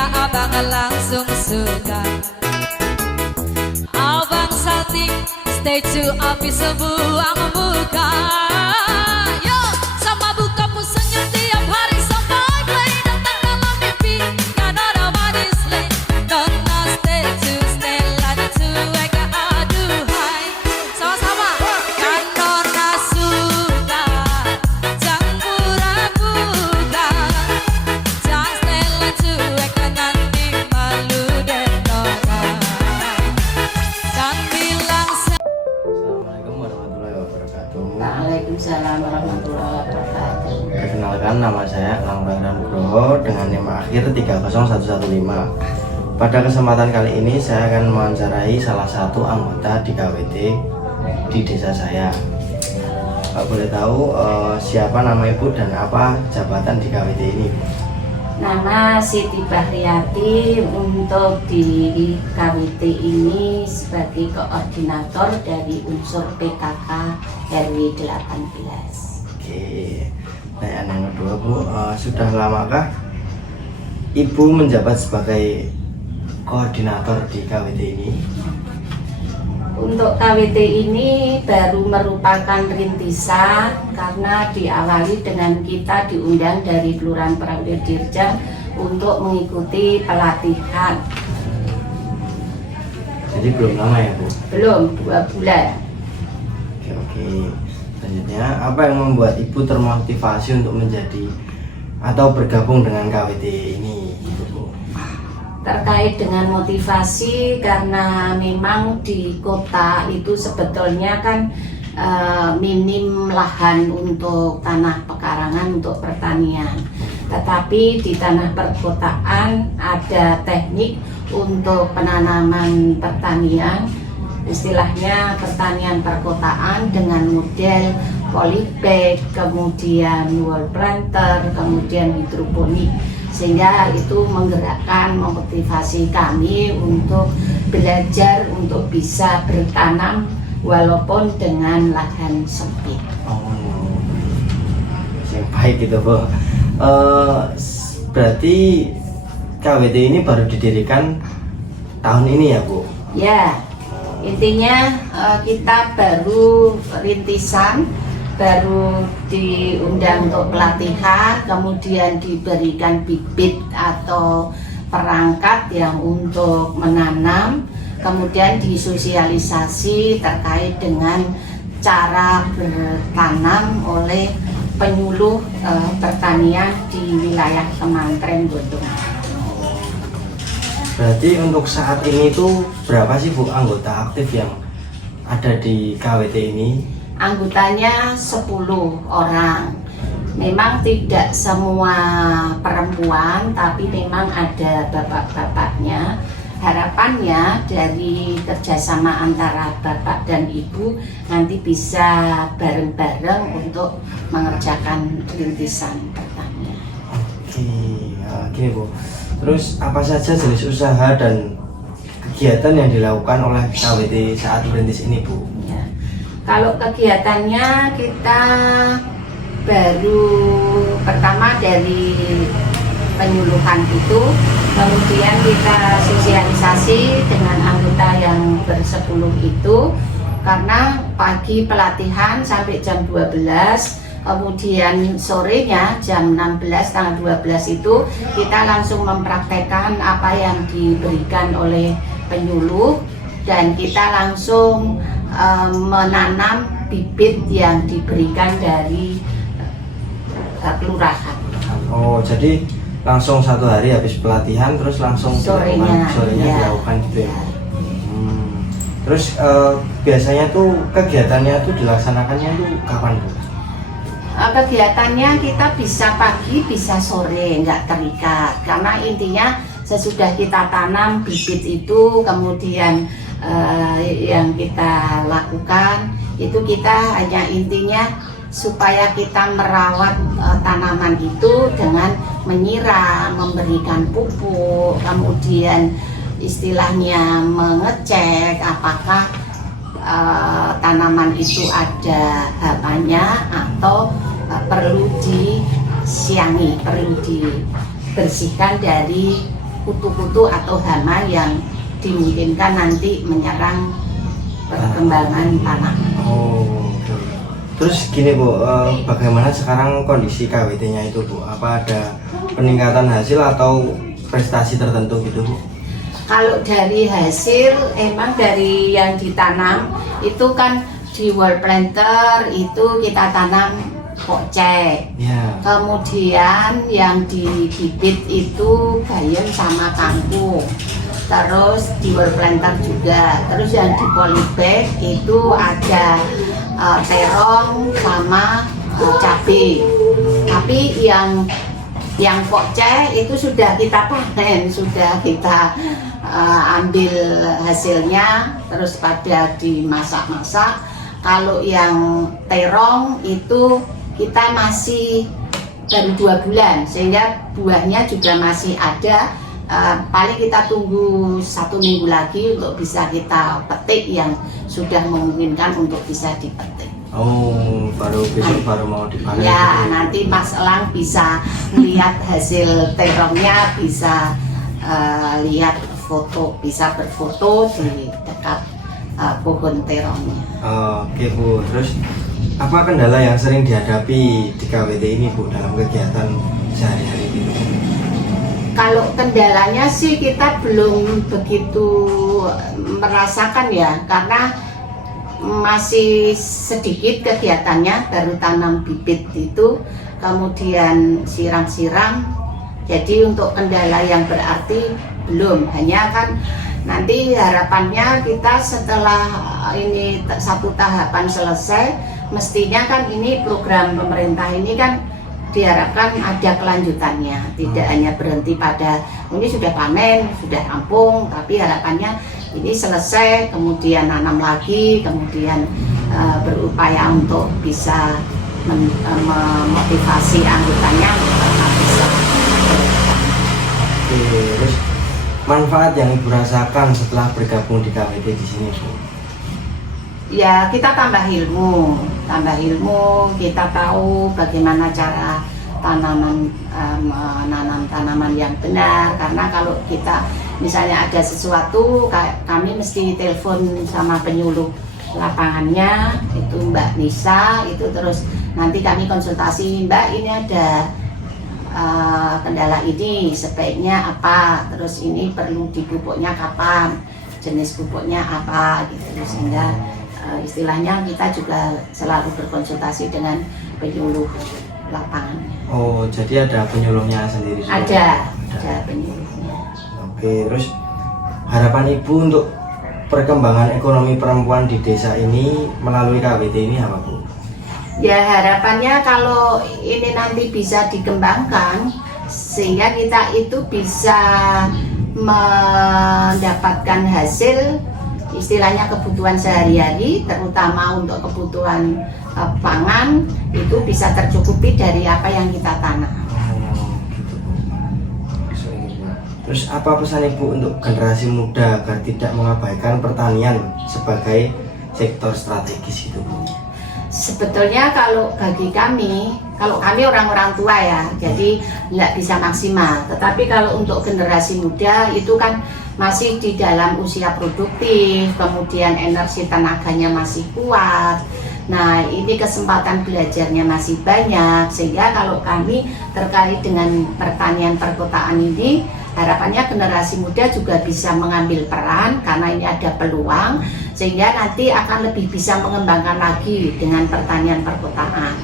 ya abang langsung suka. Abang salting stay to api sebuah muka. Yo sama buka pusennya tiap hari sampai play datang dalam mimpi. Kan ada manis late nona stay to stay like to eka aduhai. Sama-sama kan nona suka jangan pura-pura. Jangan stay like to eka nanti malu deh nona. Kan bilang Assalamualaikum warahmatullahi wabarakatuh. Waalaikumsalam warahmatullahi wabarakatuh. Perkenalkan, nama saya Langurang Nugroho dengan NIM akhir 30115. Pada kesempatan kali ini saya akan mewawancarai salah satu anggota di KWT di desa saya. Pak boleh tahu siapa nama ibu dan apa jabatan di KWT ini? Nama Siti Bahriyati, untuk di KWT ini sebagai koordinator dari unsur PKK RW 18. Oke. Pertanyaan yang kedua Bu, sudah lamakah ibu menjabat sebagai koordinator di KWT ini? Untuk KWT ini baru merupakan rintisan karena diawali dengan kita diundang dari Kelurahan Prawidirja untuk mengikuti pelatihan. Jadi belum lama ya Bu? Belum 2 bulan. Oke. Selanjutnya, apa yang membuat ibu termotivasi untuk menjadi atau bergabung dengan KWT ini, Bu? Terkait dengan motivasi, karena memang di kota itu sebetulnya kan minim lahan untuk tanah pekarangan untuk pertanian. Tetapi di tanah perkotaan ada teknik untuk penanaman pertanian, istilahnya pertanian perkotaan dengan model polybag, kemudian wall planter, kemudian hidroponik, sehingga itu menggerakkan motivasi kami untuk belajar untuk bisa bertanam walaupun dengan lahan sempit. Oh, yang baik gitu Bu. Berarti KWT ini baru didirikan tahun ini ya Bu? Ya, intinya kita baru rintisan, baru diundang untuk pelatihan, kemudian diberikan bibit atau perangkat yang untuk menanam, kemudian disosialisasi terkait dengan cara bertanam oleh penyuluh pertanian di wilayah Kemantren Godong. Berarti untuk saat ini itu berapa sih Bu anggota aktif yang ada di KWT ini? Anggotanya 10 orang. Memang tidak semua perempuan, tapi memang ada bapak-bapaknya. Harapannya dari kerjasama antara bapak dan ibu nanti bisa bareng-bareng untuk mengerjakan rintisan pertanian. Oke, gini Bu. Terus apa saja jenis usaha dan kegiatan yang dilakukan oleh KWT saat merintis ini Bu? Ya. Kalau kegiatannya kita baru pertama dari penyuluhan itu, kemudian kita sosialisasi dengan anggota yang bersepuluh itu, karena pagi pelatihan sampai jam 12, kemudian sorenya jam 16 tanggal 12 itu kita langsung mempraktekkan apa yang diberikan oleh penyuluh, dan kita langsung menanam bibit yang diberikan dari kelurahan. Oh, jadi langsung satu hari habis pelatihan terus langsung sorenya ya. Dilakukan gitu ya. Terus biasanya tuh kegiatannya tuh dilaksanakannya tuh kapan Bu? Kegiatannya kita bisa pagi bisa sore, nggak terikat, karena intinya sesudah kita tanam bibit itu, kemudian yang kita lakukan itu kita hanya intinya supaya kita merawat tanaman itu dengan menyiram, memberikan pupuk, kemudian istilahnya mengecek apakah tanaman itu ada hambanya atau perlu disiangi, perlu dibersihkan dari kutu-kutu atau hama yang dimungkinkan nanti menyerang perkembangan tanaman. Oh, oke. Terus gini Bu, bagaimana sekarang kondisi KWT-nya itu Bu? Apa ada peningkatan hasil atau prestasi tertentu gitu Bu? Kalau dari hasil, emang dari yang ditanam itu kan di wall planter itu kita tanam pokcek. Ya. Kemudian yang di bibit itu bayam sama kangkung. Terus di wall planter juga. Terus yang di polybag itu ada terong sama cabai. Tapi yang pokcek itu sudah kita panen, sudah kita ambil hasilnya, terus pada dimasak-masak. Kalau yang terong itu kita masih baru 2 bulan, sehingga buahnya juga masih ada. Paling kita tunggu 1 minggu lagi untuk bisa kita petik yang sudah memungkinkan untuk bisa dipetik. Oh, baru besok baru mau dipanen. Ya, nanti Mas Elang bisa melihat hasil terongnya, bisa lihat foto, bisa berfoto di dekat pohon terongnya. Oke Bu, terus apa kendala yang sering dihadapi di KWT ini Bu dalam kegiatan sehari-hari itu? Kalau kendalanya sih kita belum begitu merasakan ya, karena masih sedikit kegiatannya, baru tanam bibit itu, kemudian siram-siram. Jadi untuk kendala yang berarti belum, hanya kan nanti harapannya kita setelah ini satu tahapan selesai, mestinya kan ini program pemerintah ini kan diharapkan ada kelanjutannya, tidak hanya berhenti pada ini sudah panen, sudah rampung, tapi harapannya ini selesai, kemudian nanam lagi, kemudian berupaya untuk bisa memotivasi anggotanya untuk bisa. Oke, terus manfaat yang Ibu rasakan setelah bergabung di KWT di sini Bu? Ya, kita tambah ilmu, kita tahu bagaimana cara menanam tanaman yang benar. Karena kalau kita misalnya ada sesuatu, kami mesti telepon sama penyuluh lapangannya, itu Mbak Nisa, itu terus nanti kami konsultasi, Mbak ini ada kendala ini, sebaiknya apa, terus ini perlu dipupuknya kapan, jenis pupuknya apa gitu, sehingga istilahnya kita juga selalu berkonsultasi dengan penyuluh lapangannya. Oh, jadi ada penyuluhnya sendiri juga? Ada penyuluhnya. Oke, terus harapan Ibu untuk perkembangan ekonomi perempuan di desa ini melalui KWT ini apa Bu? Ya, harapannya kalau ini nanti bisa dikembangkan sehingga kita itu bisa mendapatkan hasil, istilahnya kebutuhan sehari-hari, terutama untuk kebutuhan pangan itu bisa tercukupi dari apa yang kita tanam. Gitu Bu. Terus apa pesan Ibu untuk generasi muda agar tidak mengabaikan pertanian sebagai sektor strategis itu Bu? Sebetulnya kalau bagi kami, kalau kami orang-orang tua ya, jadi nggak bisa maksimal. Tetapi kalau untuk generasi muda itu kan masih di dalam usia produktif, kemudian energi tenaganya masih kuat. Nah, ini kesempatan belajarnya masih banyak, sehingga kalau kami terkait dengan pertanian perkotaan ini, harapannya generasi muda juga bisa mengambil peran karena ini ada peluang, sehingga nanti akan lebih bisa mengembangkan lagi dengan pertanian perkotaan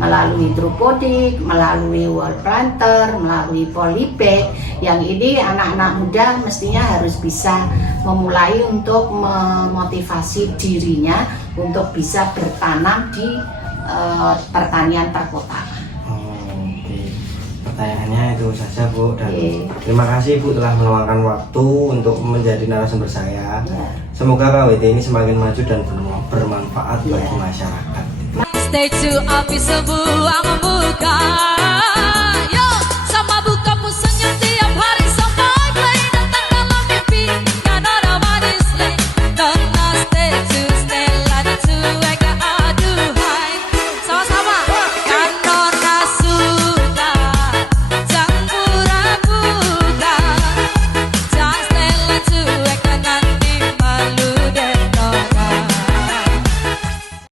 melalui hidroponik, melalui wall planter, melalui polybag. Yang ini anak-anak muda mestinya harus bisa memulai untuk memotivasi dirinya untuk bisa bertanam di pertanian perkotaan. Oke. Pertanyaannya itu saja Bu, dan Oke. terima kasih Bu telah meluangkan waktu untuk menjadi narasumber saya. Ya. Semoga KWT ini semakin maju dan bermanfaat bagi Ya. masyarakat. Stay tuned, I'll be so blue. I'm a